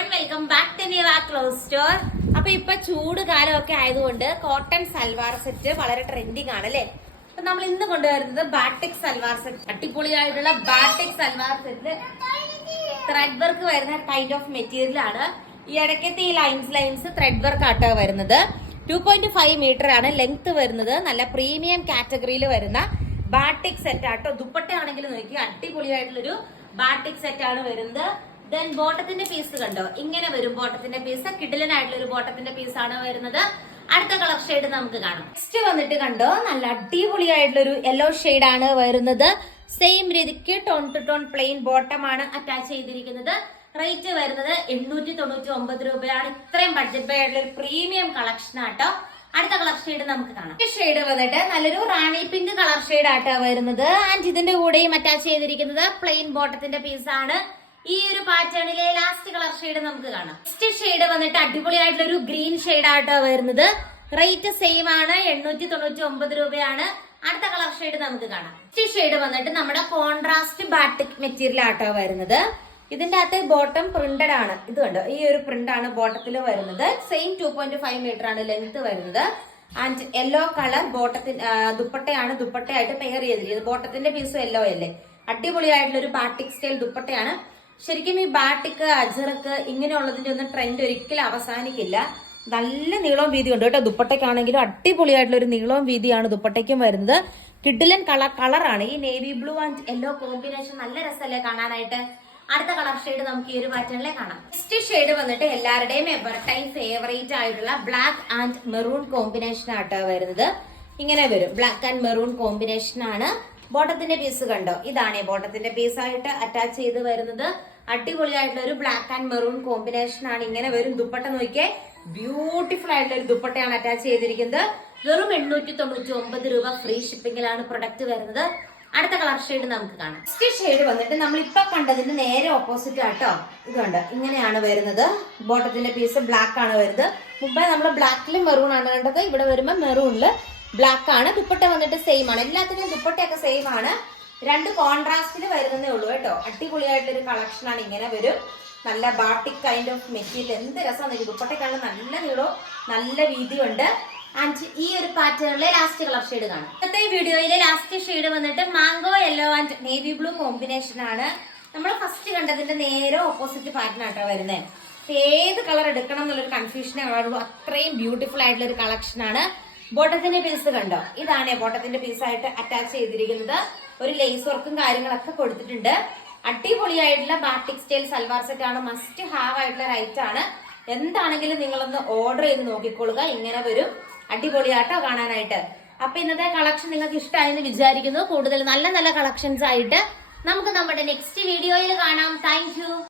Everyone welcome back to Niva cloth store. അപ്പൊ ഇപ്പൊ ചൂട് കാലമൊക്കെ ആയതുകൊണ്ട് കോട്ടൺ സൽവാർ സെറ്റ് വളരെ ട്രെൻഡിങ് ആണ് അല്ലെ. അപ്പൊ നമ്മൾ ഇന്ന് കൊണ്ടുവരുന്നത് ബാട്ടിക് സൽവാർ സെറ്റ്. അടിപൊളിയായിട്ടുള്ള batik salwar set thread work വരുന്ന കൈൻഡ് ഓഫ് മെറ്റീരിയൽ ആണ്. ഈ ഇടയ്ക്കത്തെ ഈ ലൈൻസ് ത്രെഡ് വർക്ക് ആട്ടോ വരുന്നത്. 2.5 മീറ്റർ ആണ് ലെങ്ത് വരുന്നത്. നല്ല പ്രീമിയം കാറ്റഗറിയിൽ വരുന്ന ബാട്ടിക് സെറ്റ് ആട്ടോ. ദുപ്പട്ട ആണെങ്കിൽ നോക്കി അടിപൊളിയായിട്ടുള്ളൊരു ബാട്ടിക് സെറ്റ് ആണ് വരുന്നത്. ദെൻ ബോട്ടത്തിന്റെ പീസ് കണ്ടോ, ഇങ്ങനെ വരും ബോട്ടത്തിന്റെ പീസ്. കിഡിലനായിട്ടുള്ള ഒരു ബോട്ടത്തിന്റെ പീസ് ആണ് വരുന്നത്. അടുത്ത കളർ ഷെയ്ഡ് നമുക്ക് കാണാം. നെക്സ്റ്റ് വന്നിട്ട് കണ്ടോ, നല്ല അടിപൊളിയായിട്ടുള്ള ഒരു യെല്ലോ ഷെയ്ഡ് ആണ് വരുന്നത്. സെയിം രീതിക്ക് tone to tone plain bottom ആണ് അറ്റാച്ച് ചെയ്തിരിക്കുന്നത്. റേറ്റ് വരുന്നത് 899 രൂപയാണ്. ഇത്രയും ബഡ്ജറ്റ് ബൈ ആയിട്ടുള്ള ഒരു പ്രീമിയം കളക്ഷൻ ആട്ടോ. അടുത്ത കളർ ഷെയ്ഡ് നമുക്ക് കാണാം. ഈ ഷെയ്ഡ് വന്നിട്ട് നല്ലൊരു റാണി പിങ്ക് കളർ ഷെയ്ഡ് ആട്ടോ വരുന്നത്. ആൻഡ് ഇതിന്റെ കൂടെയും അറ്റാച്ച് ചെയ്തിരിക്കുന്നത് പ്ലെയിൻ ബോട്ടത്തിന്റെ പീസ് ആണ്. ഈ ഒരു പാറ്റേണിലെ ലാസ്റ്റ് കളർ ഷെയ്ഡ് നമുക്ക് കാണാം. നെക്സ്റ്റ് ഷെയ്ഡ് വന്നിട്ട് അടിപൊളിയായിട്ടുള്ള ഒരു ഗ്രീൻ ഷെയ്ഡ് ആട്ടോ വരുന്നത്. റേറ്റ് സെയിം ആണ്, 899 രൂപയാണ്. അടുത്ത കളർ ഷെയ്ഡ് നമുക്ക് കാണാം. നെക്സ്റ്റ് ഷെയ്ഡ് വന്നിട്ട് നമ്മുടെ കോൺട്രാസ്റ്റ് ബാട്ടിക് മെറ്റീരിയൽ ആട്ടോ വരുന്നത്. ഇതിന്റെ അകത്ത് ബോട്ടം പ്രിന്റഡ് ആണ്. ഇത് കണ്ടോ, ഈ ഒരു പ്രിന്റ് ആണ് ബോട്ടത്തിൽ വരുന്നത്. സെയിം 2.5 മീറ്റർ ആണ് ലെങ്ത് വരുന്നത്. ആൻഡ് യെല്ലോ കളർ ബോട്ടത്തിന്റെ ദുപ്പട്ടയാണ്. ദുപ്പട്ടയായിട്ട് പെയർ ചെയ്തിരിക്കുന്നത്. ബോട്ടത്തിന്റെ പീസും യെല്ലോ അല്ലേ. അടിപൊളിയായിട്ടുള്ള ഒരു ബാട്ടിക് സ്റ്റൈൽ ദുപ്പട്ടയാണ്. ശരിക്കും ഈ ബാട്ടിക് അജറക്ക് ഇങ്ങനെയുള്ളതിന്റെ ഒന്നും ട്രെൻഡ് ഒരിക്കലും അവസാനിക്കില്ല. നല്ല നീളവും വീതി ഉണ്ട് കേട്ടോ. ദുപ്പട്ടയ്ക്കാണെങ്കിലും അടിപൊളിയായിട്ടുള്ള ഒരു നീളവും വീതിയാണ് ദുപ്പട്ടയ്ക്കും വരുന്നത്. കിഡിലൻ കളറാണ്. ഈ navy blue and yellow combination നല്ല രസമല്ലേ കാണാനായിട്ട്. അടുത്ത കളർ ഷെയ്ഡ് നമുക്ക് ഈ ഒരു പാറ്റേണിലെ കാണാം. നെക്സ്റ്റ് ഷെയ്ഡ് വന്നിട്ട് എല്ലാവരുടെയും എവർ ടൈം ഫേവറേറ്റ് ആയിട്ടുള്ള ബ്ലാക്ക് ആൻഡ് മെറൂൺ കോമ്പിനേഷൻ ആട്ടോ വരുന്നത്. ഇങ്ങനെ വരും, ബ്ലാക്ക് ആൻഡ് മെറൂൺ കോമ്പിനേഷൻ ആണ്. ബോട്ടത്തിന്റെ പീസ് കണ്ടോ, ഇതാണ് ബോട്ടത്തിന്റെ പീസ് ആയിട്ട് അറ്റാച്ച് ചെയ്ത് വരുന്നത്. അടിപൊളിയായിട്ടുള്ള ഒരു ബ്ലാക്ക് ആൻഡ് മെറൂൺ കോമ്പിനേഷൻ ആണ്. ഇങ്ങനെ വരും. ദുപ്പട്ട നോക്കിയേ, ബ്യൂട്ടിഫുൾ ആയിട്ടുള്ള ഒരു ദുപ്പട്ടയാണ് അറ്റാച്ച് ചെയ്തിരിക്കുന്നത്. വെറും 899 രൂപ. ഫ്രീ ഷിപ്പിംഗിലാണ് പ്രൊഡക്റ്റ് വരുന്നത്. അടുത്ത കളർ ഷെയ്ഡ് നമുക്ക് കാണാം. നെക്സ്റ്റ് ഷെയ്ഡ് വന്നിട്ട് നമ്മൾ ഇപ്പൊ കണ്ടതിന്റെ നേരെ ഓപ്പോസിറ്റ് ആട്ടോ. ഇതുണ്ട്, ഇങ്ങനെയാണ് വരുന്നത്. ബോട്ടത്തിന്റെ പീസ് ബ്ലാക്ക് ആണ് വരുന്നത്. മുമ്പേ നമ്മൾ ബ്ലാക്കിൽ മെറൂൺ ആണ് കണ്ടത്. ഇവിടെ വരുമ്പോൾ മെറൂണില് ബ്ലാക്ക് ആണ്. ദുപ്പട്ട വന്നിട്ട് സെയിം ആണ്. എല്ലാത്തിനും ദുപ്പട്ടയൊക്കെ സെയിം ആണ്. രണ്ട് കോൺട്രാസ്റ്റിൽ വരുന്നതേ ഉള്ളൂ കേട്ടോ. അടിപൊളിയായിട്ടൊരു കളക്ഷൻ ആണ്. ഇങ്ങനെ വരും. നല്ല ബാട്ടിക് കൈൻഡ് ഓഫ് മെറ്റീരിയൽ. എന്ത് രസമാണ്. ദുപ്പട്ടയ്ക്കാണ് നല്ല നീളവും നല്ല വീതിയുണ്ട്. ആൻഡ് ഈ ഒരു പാറ്റേണിലെ ലാസ്റ്റ് കളർ ഷെയ്ഡ് കാണാം. ഇന്നത്തെ വീഡിയോയിലെ ലാസ്റ്റ് ഷെയ്ഡ് വന്നിട്ട് mango yellow and navy blue combination ആണ്. നമ്മൾ ഫസ്റ്റ് കണ്ടതിന്റെ നേരെ ഓപ്പോസിറ്റ് പാറ്റേൺ ആട്ടോ വരുന്നത്. ഏത് കളർ എടുക്കണം എന്നുള്ളൊരു കൺഫ്യൂഷനേ ഉള്ളൂ. അത്രയും ബ്യൂട്ടിഫുൾ ആയിട്ടുള്ള ഒരു കളക്ഷൻ ആണ്. ബോട്ടത്തിന്റെ പീസ് കണ്ടോ, ഇതാണ് ബോട്ടത്തിന്റെ പീസായിട്ട് അറ്റാച്ച് ചെയ്തിരിക്കുന്നത്. ഒരു ലേസ് വർക്കും കാര്യങ്ങളൊക്കെ കൊടുത്തിട്ടുണ്ട്. അടിപൊളിയായിട്ടുള്ള ബാട്ടിക് സ്റ്റൈൽ സൽവാർ സെറ്റ് ആണ്. മസ്റ്റ് ഹാവ് ആയിട്ടുള്ള റൈറ്റ് ആണ്. എന്താണെങ്കിലും നിങ്ങളൊന്ന് ഓർഡർ ചെയ്ത് നോക്കിക്കൊള്ളുക. ഇങ്ങനെ വരും. അടിപൊളിയാട്ടോ കാണാനായിട്ട്. അപ്പൊ ഇന്നത്തെ കളക്ഷൻ നിങ്ങൾക്ക് ഇഷ്ടമായെന്ന് വിചാരിക്കുന്നു. കൂടുതൽ നല്ല നല്ല കളക്ഷൻസ് ആയിട്ട് നമുക്ക് നമ്മുടെ നെക്സ്റ്റ് വീഡിയോയിൽ കാണാം. Thank you.